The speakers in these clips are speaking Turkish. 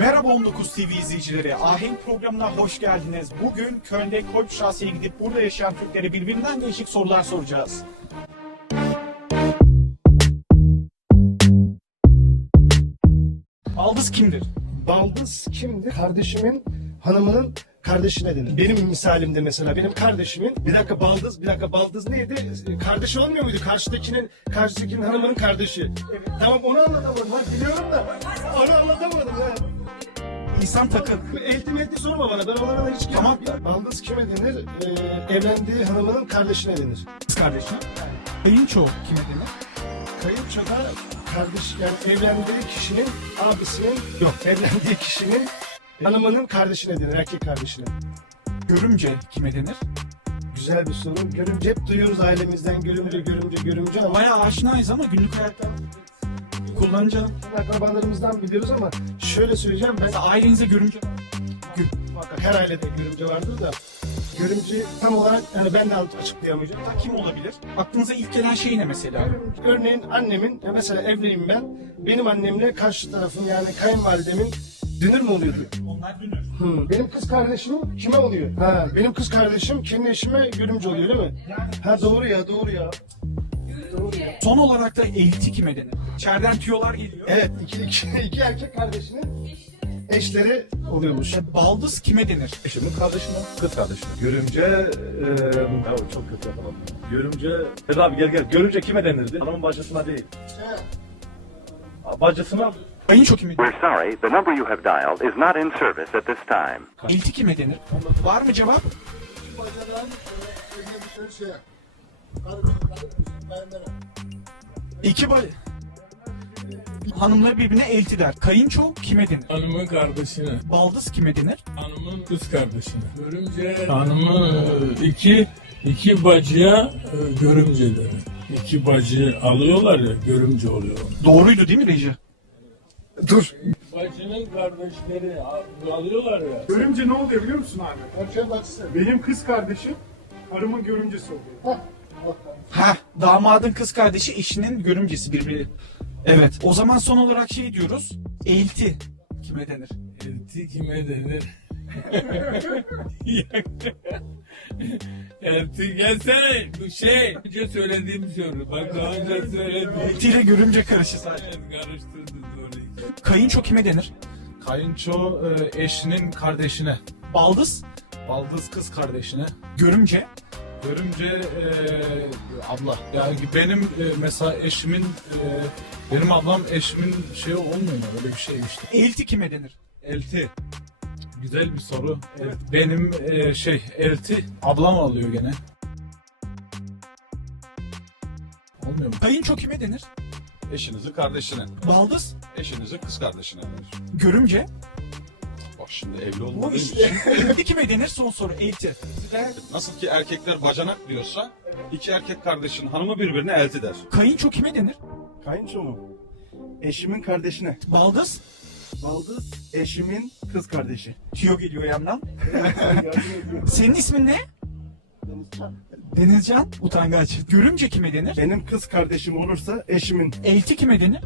Merhaba 19 TV izleyicileri. Ahenk programına hoş geldiniz. Bugün Köln'de Kolbstrasse'ye gidip burada yaşayan Türklere birbirinden değişik sorular soracağız. Baldız kimdir? Baldız kimdir? Kardeşimin hanımının kardeşine denir. Benim misalimde mesela benim kardeşimin bir dakika baldız bir dakika baldız neydi? Kardeşi olmuyor muydu? Karşıdakinin karşıdakinin hanımının kardeşi. Evet. Tamam onu anlatamadım. Hayır biliyorum da onu anlatamadım ha. İnsan takı. Elti melti sorma bana ben onlara da hiç Tamam. Baldız kime denir? Ee, evlendiği hanımının kardeşine denir. Kız kardeşine. Kayınço kime denir? Kayınço da kardeş yani evlendiği kişinin abisinin yok evlendiği kişinin hanımının kardeşine denir erkek kardeşine. Görümce kime denir? Güzel bir soru. Görümce hep duyuyoruz ailemizden görümce görümce görümce ama Bayağı aşinayız ama günlük hayatta kullanınca akrabalarımızdan biliyoruz ama şöyle söyleyeceğim ben Mesela ailenize görümce muhakkak her ailede görümce vardır da görümce tam olarak yani ben de açıklayamayacağım. Hatta kim olabilir? Aklınıza ilk gelen şey ne mesela? Görümce- Örneğin annemin e, mesela evliyim ben. Benim annemle karşı tarafın yani kayınvalidemin dünür mü oluyordu? Onlar dünür. Hı. Benim kız kardeşim kime oluyor? Ha, benim kız kardeşim kendi eşime görümce oluyor değil mi? Yani Ha doğru ya doğru ya. Doğru ya. Son olarak da elti kime denir? İçeriden tüyolar geliyor. Evet iki, iki, iki erkek kardeşinin eşleri oluyormuş. E, baldız kime denir? Eşimin kardeşine, kız kardeşine. Görümce, e, ya o çok kötü yakaladım ya. Görümce, Ferdi abi gel gel. Görümce kime denirdi? Hanımın bacısına değil. Bacısına Kayınço kime denir? We're sorry, the number you have dialed is not in service at this time. Elti kime denir? Var mı cevap? bacanağın e, evlendikleri şeye. Karı karı. İki ba... Hanımlar birbirine elti der. Kayınço kime denir? Hanımın kardeşine, Baldız kime denir? hanımın kız kardeşine. Görümce hanımın e, iki iki bacıya e, görümce demek. İki bacı alıyorlar ya görümce oluyor. Doğruydu değil mi Reji? Dur. Bacının kardeşleri al- alıyorlar ya. Görümce ne oluyor biliyor musun abi? Erkeğin bacısı. Benim kız kardeşim karımın görümcesi oluyor. Hah. Ha, damadın kız kardeşi eşinin görümcesi birbiri. Evet. O zaman son olarak şey diyoruz. Elti kime denir? Elti kime denir? Elti gelsene bu şey önce söylediğim soru. Bak daha önce söyledim. Elti ile görümce karışı sadece. Evet karıştırdın orayı. Kayınço kime denir? Kayınço e, eşinin kardeşine, Baldız, baldız kız kardeşine, görümce. Görümce e, abla. Ya benim e, mesela eşimin e, benim ablam eşimin şeyi olmuyor mu? Öyle bir şeydi işte. Elti kime denir? Elti. Güzel bir soru. El- benim e, şey elti ablam alıyor gene. Olmuyor mu? Kayınço kime denir? Eşinizin kardeşine, Baldız, eşinizin kız kardeşine denir. görümce. Bak şimdi evli Bu olmadığım işte. için Elti kime denir? Son soru. Elti. nasıl ki erkekler bacanak diyorsa iki erkek kardeşin hanımı birbirine elti der. Kayınço kime denir? Kayınço mu? Eşimin kardeşine. Baldız. Baldız eşimin kız kardeşi. Tüyo geliyor yandan. Yardım ediyor. Senin ismin ne? Denizcan. Denizcan. Utangaç. Görümce kime denir? Benim kız kardeşim olursa eşimin. Elti kime denir?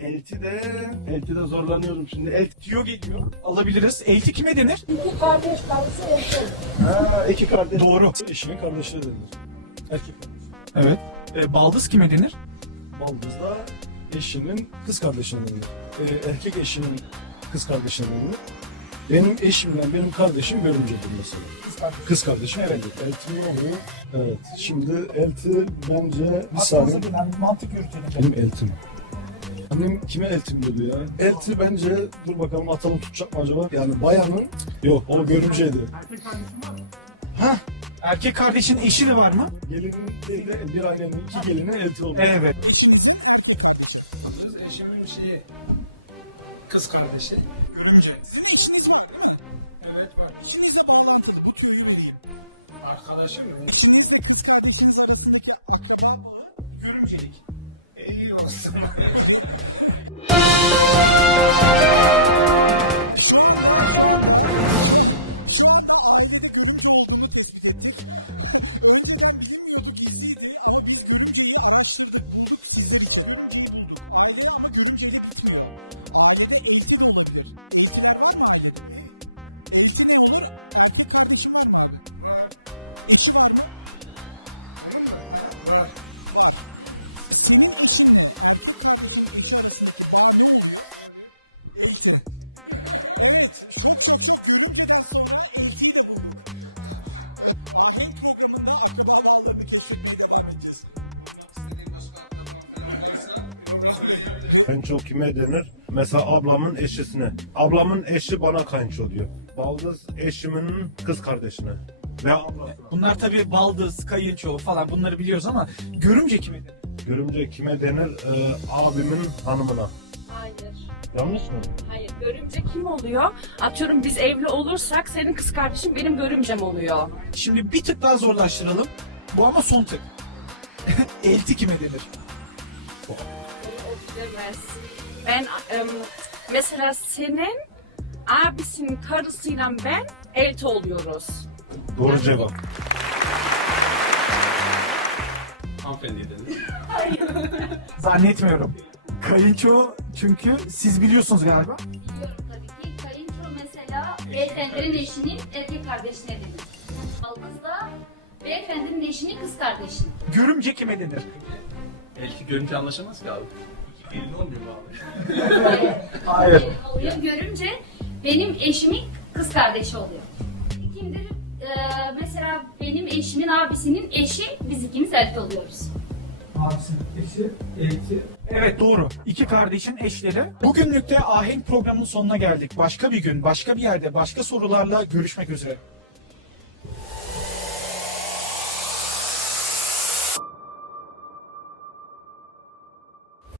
Elti de... Elti de zorlanıyorum şimdi. Elti... Tüyo geliyor. Alabiliriz. Elti kime denir? İki kardeş karısı erkek. Ha, iki kardeş. Doğru. Eşinin kardeşine denilir. Erkek Evet. E, baldız kime denir? Baldız da eşinin kız kardeşine denilir. Ee, erkek eşinin kız kardeşine denilir. Benim eşimle benim kardeşim görümcedir mesela. Kız kardeş. Kız kardeşim Evet. görümcedir. Elti ne oluyor? Evet. Şimdi elti bence bir Aklınıza saniye. gelen mantık yürütelim. Benim eltim. Annem kime eltim diyordu ya? Elti bence dur bakalım atalım tutacak mı acaba? Yani bayanın yok o görümceydi. Erkek kardeşim var mı? Ha Erkek kardeşin eşi de var mı? gelinin değil de bir ailenin iki gelini elti oluyor. Evet. Eşinizin erkek kardeşi. Kız eşimin şeyi kız kardeşi. Görümce. Sizin eşiniz var değil mi? Evet var. Eşinizle bağlantılı. Bu tüyoyu vereyim. Arkadaşı mı? Eşinizle kız kardeşiniz arasındaki akraba bağı görümcelik. İyi olsun. Şu anda, şu anda, şu an şu anda ailede görümce olduğunu tespit ettik. Önceden bilinmiyordu, gizliydi ama biz görümceyi araştırdık, bulduk sizler için. Görümceyi bulduk. Aile ama görümceyle bitmiyor. Ailede elti de olabilir. Eltiler var mı ailede? Elti ne olur? Erkek kardeşin var mı abi? Var. Eşi var mı? Onun mu? Var. Var. Senin eşinle erkek kardeşin eşi arasındaki bağ ne oluyor? Elti. Evet, şok şok şok görümceden sonra eltiyi de bulduk. Ahenk programında akraba bağlarını keşfetmeye devam edeceğiz. Bulmak istediğin başka akraban falan varsa Yok abi. Kayınço kime denir? Mesela ablamın eşisine. Ablamın eşi bana kayınço diyor. Baldız eşimin kız kardeşine. Veya ablasına. Bunlar tabi baldız, kayınço falan bunları biliyoruz ama görümce kime denir? Görümce kime denir? Ee, abimin hanımına. Hayır. Yanlış mı? Hayır. Görümce kim oluyor? Atıyorum biz evli olursak senin kız kardeşin benim görümcem oluyor. Şimdi bir tık daha zorlaştıralım. Bu ama son tık. elti kime denir? Onu o bilemez. Ben em, mesela senin abisinin karısıyla ben elti oluyoruz. Doğru cevap. Hanımefendiye denir. Zannetmiyorum. Kayınço çünkü siz biliyorsunuz galiba. Biliyorum tabii ki. Kayınço mesela beyefendinin eşinin erkek kardeşine denir. Baldız da beyefendinin eşinin kız kardeşi. Görümce kime denir? Elti görünce anlaşamaz ki abi. İki gelin olmuyor mu abi? Hayır. oluyor. Görünce benim eşimin kız kardeşi oluyor. Ee, mesela benim eşimin abisinin eşi biz ikimiz elti oluyoruz. Abisinin eşi, elti. Evet doğru. İki kardeşin eşleri. Bugünlük de Ahenk programının sonuna geldik. Başka bir gün, başka bir yerde, başka sorularla görüşmek üzere.